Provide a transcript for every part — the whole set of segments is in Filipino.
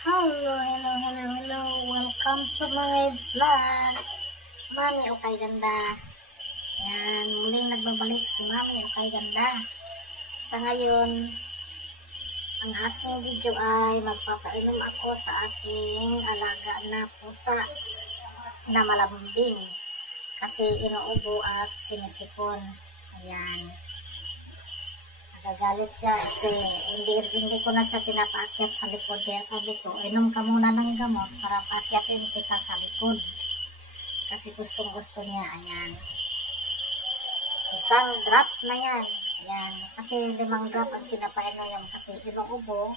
Hello. Welcome to my vlog. Mami Okay Ganda. Yan, muling nagbabalik si Mami Okay Ganda. Sa ngayon, ang aking video ay magpapainom ako sa aking alaga na pusa na malambing. Kasi inuubo at sinisipon. Ayan. Nagagalit siya kasi hindi ko na siya pinapaakyat sa likod. Kaya sabi ko, inom ka muna ng gamot para paakyatin kita sa likod. Kasi gustong-gusto niya. Ayan. Isang drop na yan. Ayan. Kasi 5 drop ang pinapainom yan kasi inuubo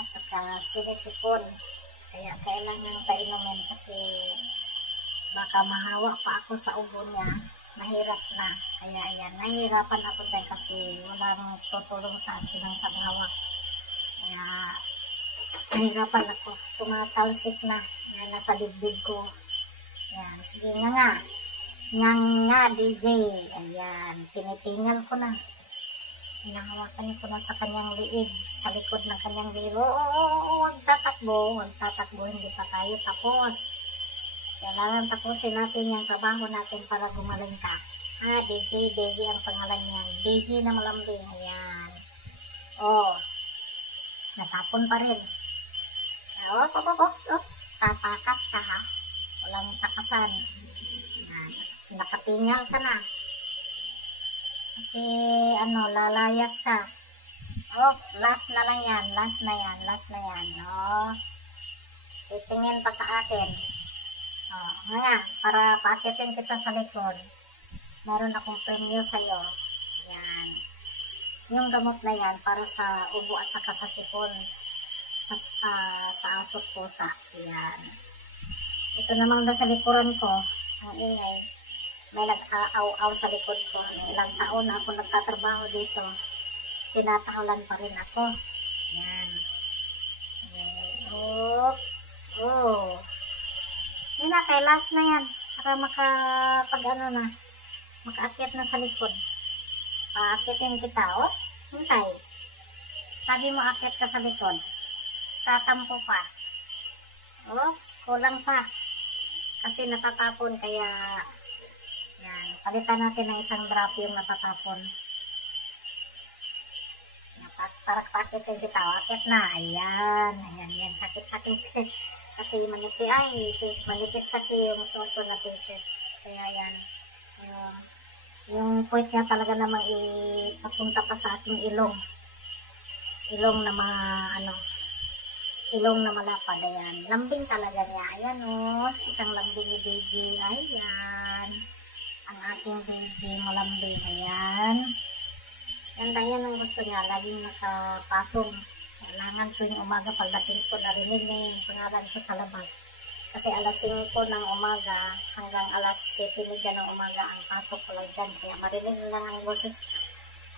at saka sinisipon. Kaya kailangan painumin kasi baka mahawa pa ako sa ubo niya. Mahirap na. Kaya ayan, nahihirapan ako dyan kasi walang tutulong sa akin ng paghawak. Kaya nahihirapan ako. Tumatalsik na. Ayan, nasa dibdib ko. Ayan, sige nga. Nga DJ. Ayan, tinitingal ko na. Hinahawakan ko na sa kanyang liig. Sa likod ng kanyang liig. Oo, huwag tatakbo. Hindi pa tayo tapos. Kailangan tapusin natin yung trabaho natin para gumaling ka. DJ ang pangalan niyan. DJ na malambing. Ayan. Oh. Natapon pa rin. Oops. Tatakas ka ha. Walang takasan. Ayan. Nakatingal ka na. Kasi lalayas ka. Oh, last na lang yan. Last na yan. Oh. Titingin pa sa akin. Nga, para paakitin kita sa likod, meron akong premyo sa'yo. Yan. Yung gamot na yan, para sa ubo at saka sa sipon, sa aso at pusa. Yan. Ito namang sa likuran ko, ang ingay, may nag-aaw-aw sa likod ko. Ilang taon na ako nagtatrabaho dito. Tinatahulan pa rin ako. Yan. Oops. Oh. Sige na, kay last na yan. Para makaakyat na sa likod. Paakyatin kita. Oops, hintay. Sabi mo akyat ka sa likod. Tatampo pa. Oops, kulang pa. Kasi natatapon, kaya yan, palitan natin ng isang drop yung natatapon. Para paakyatin kita. Akyat na. Ayan. Sakit. Kasi manipis kasi yung suot ko na t-shirt. Kaya yan. Yung point nga talaga namang ipapunta pa sa ating ilong. Ilong na malapad. Ayan. Lambing talaga niya. Ayan isang lambing ni DJ. Ayan. Ang ating DJ malambing. Ayan. Yan ang gusto niya. Laging nakapatong. Kailangan tuwing umaga pagdating ko narinig na yung pangalan ko sa labas. Kasi alas 5 ng umaga hanggang alas 7:30 ng umaga ang pasok ko lang dyan. Kaya marinig lang ang boses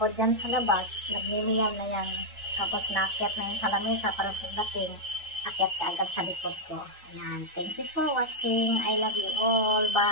ko dyan sa labas. Nagmimiyaw na yan. Tapos naakyat na yung sa lamesa para pagdating. Akyat ka agad sa likod ko. Ayan. Thank you for watching. I love you all. Bye.